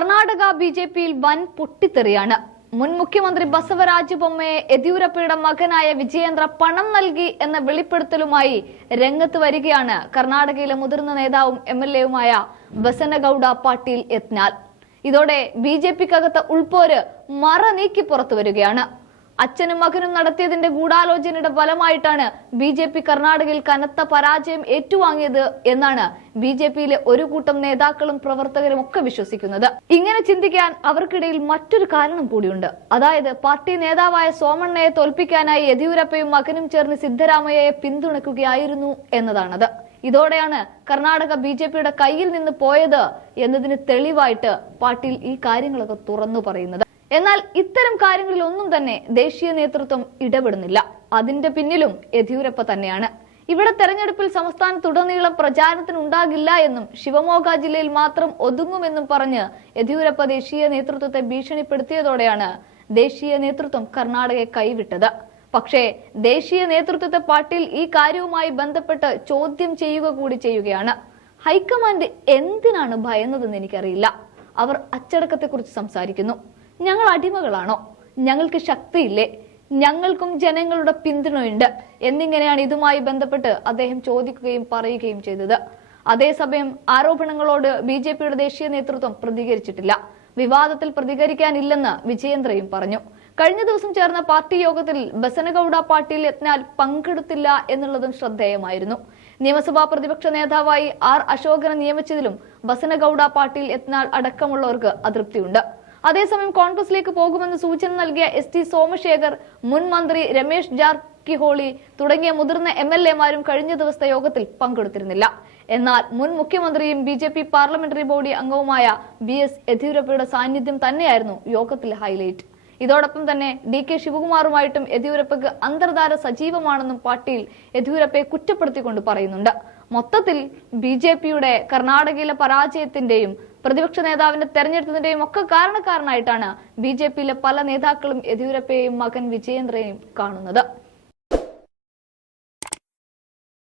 കർണാടക ബിജെപിയിൽ വൻ പൊട്ടിത്തെറിയാണ്. മുൻ മുഖ്യമന്ത്രി ബസവരാജ ബൊമ്മയെ യെദ്യൂരപ്പയുടെ മകനായ വിജയേന്ദ്ര പണം നൽകി എന്ന വെളിപ്പെടുത്തലുമായി രംഗത്ത് വരികയാണ് കർണാടകയിലെ മുതിർന്ന നേതാവും MLA-യുമായ ബസനഗൌഡ പാട്ടീൽ യത്നാൾ. ഇതോടെ ബിജെപിക്കകത്ത് ഉൾപ്പോര് മറ നീക്കി പുറത്തു വരികയാണ്. അച്ഛനും മകനും നടത്തിയതിന്റെ ഗൂഢാലോചനയുടെ ഫലമായിട്ടാണ് ബിജെപി കർണാടകയിൽ കനത്ത പരാജയം ഏറ്റുവാങ്ങിയത് എന്നാണ് ബിജെപിയിലെ ഒരു കൂട്ടം നേതാക്കളും പ്രവർത്തകരും ഒക്കെ വിശ്വസിക്കുന്നത്. ഇങ്ങനെ ചിന്തിക്കാൻ അവർക്കിടയിൽ മറ്റൊരു കാരണം കൂടിയുണ്ട്. അതായത് പാർട്ടി നേതാവായ സോമണ്ണയെ തോൽപ്പിക്കാനായി യെദ്യൂരപ്പയും മകനും ചേർന്ന് സിദ്ധരാമയ്യയെ പിന്തുണയ്ക്കുകയായിരുന്നു എന്നതാണത്. ഇതോടെയാണ് കർണാടക ബിജെപിയുടെ കയ്യിൽ നിന്ന് പോയത് എന്നതിന് തെളിവായിട്ട് പാട്ടീൽ ഈ കാര്യങ്ങളൊക്കെ തുറന്നു പറയുന്നത്. എന്നാൽ ഇത്തരം കാര്യങ്ങളിൽ ഒന്നും തന്നെ ദേശീയ നേതൃത്വം ഇടപെടുന്നില്ല. അതിന്റെ പിന്നിലും യെദ്യൂരപ്പ തന്നെയാണ്. ഇവിടെ തെരഞ്ഞെടുപ്പിൽ സംസ്ഥാനത്തുടനീളം പ്രചാരണത്തിന് ഉണ്ടാകില്ല എന്നും ശിവമോഗ ജില്ലയിൽ മാത്രം ഒതുങ്ങുമെന്നും പറഞ്ഞ് യെദ്യൂരപ്പ ദേശീയ നേതൃത്വത്തെ ഭീഷണിപ്പെടുത്തിയതോടെയാണ് ദേശീയ നേതൃത്വം കർണാടകയെ കൈവിട്ടത്. പക്ഷേ ദേശീയ നേതൃത്വത്തെ പാട്ടീൽ ഈ കാര്യവുമായി ബന്ധപ്പെട്ട് ചോദ്യം ചെയ്യുക കൂടി ചെയ്യുകയാണ്. ഹൈക്കമാൻഡ് എന്തിനാണ് ഭയന്നതെന്ന് എനിക്കറിയില്ല. അവർ അച്ചടക്കത്തെക്കുറിച്ച് സംസാരിക്കുന്നു. ഞങ്ങൾ അടിമകളാണോ? ഞങ്ങൾക്ക് ശക്തിയില്ലേ? ഞങ്ങൾക്കും ജനങ്ങളുടെ പിന്തുണയുണ്ട് എന്നിങ്ങനെയാണ് ഇതുമായി ബന്ധപ്പെട്ട് അദ്ദേഹം ചോദിക്കുകയും പറയുകയും ചെയ്തത്. അതേസമയം ആരോപണങ്ങളോട് ബിജെപിയുടെ ദേശീയ നേതൃത്വം പ്രതികരിച്ചിട്ടില്ല. വിവാദത്തിൽ പ്രതികരിക്കാനില്ലെന്ന് വിജയേന്ദ്രയും പറഞ്ഞു. കഴിഞ്ഞ ദിവസം ചേർന്ന പാർട്ടി യോഗത്തിൽ ബസനഗൌഡ പാട്ടീൽ യത്നാൾ പങ്കെടുത്തില്ല എന്നുള്ളതും ശ്രദ്ധേയമായിരുന്നു. നിയമസഭാ പ്രതിപക്ഷ നേതാവായി അശോകനെ നിയമിച്ചതിലും ബസനഗൌഡ പാട്ടീൽ യത്നാൾ അടക്കമുള്ളവർക്ക് അതൃപ്തിയുണ്ട്. അതേസമയം കോൺഗ്രസിലേക്ക് പോകുമെന്ന് സൂചന നൽകിയ ST സോമശേഖർ, മുൻ മന്ത്രി രമേശ് ജാർക്കിഹോളി തുടങ്ങിയ മുതിർന്ന MLA-മാരും കഴിഞ്ഞ ദിവസത്തെ യോഗത്തിൽ പങ്കെടുത്തിരുന്നില്ല. എന്നാൽ മുൻ മുഖ്യമന്ത്രിയും BJP പാർലമെന്ററി ബോഡി അംഗവുമായ BS യെദ്യൂരപ്പയുടെ സാന്നിധ്യം തന്നെയായിരുന്നു യോഗത്തിലെ ഹൈലൈറ്റ്. ഇതോടൊപ്പം തന്നെ DK ശിവകുമാറുമായിട്ടും യെദ്യൂരപ്പയ്ക്ക് അന്തർധാര സജീവമാണെന്നും പാട്ടീൽ യെദ്യൂരപ്പയെ കുറ്റപ്പെടുത്തിക്കൊണ്ട് പറയുന്നുണ്ട്. മൊത്തത്തിൽ BJPയുടെ കർണാടകയിലെ പരാജയത്തിന്റെയും പ്രതിപക്ഷ നേതാവിന്റെ തെരഞ്ഞെടുത്തതിന്റെയും ഒക്കെ കാരണക്കാരനായിട്ടാണ് BJPയിലെ പല നേതാക്കളും യെദ്യൂരപ്പയെയും മകൻ വിജയേന്ദ്രയെയും കാണുന്നത്.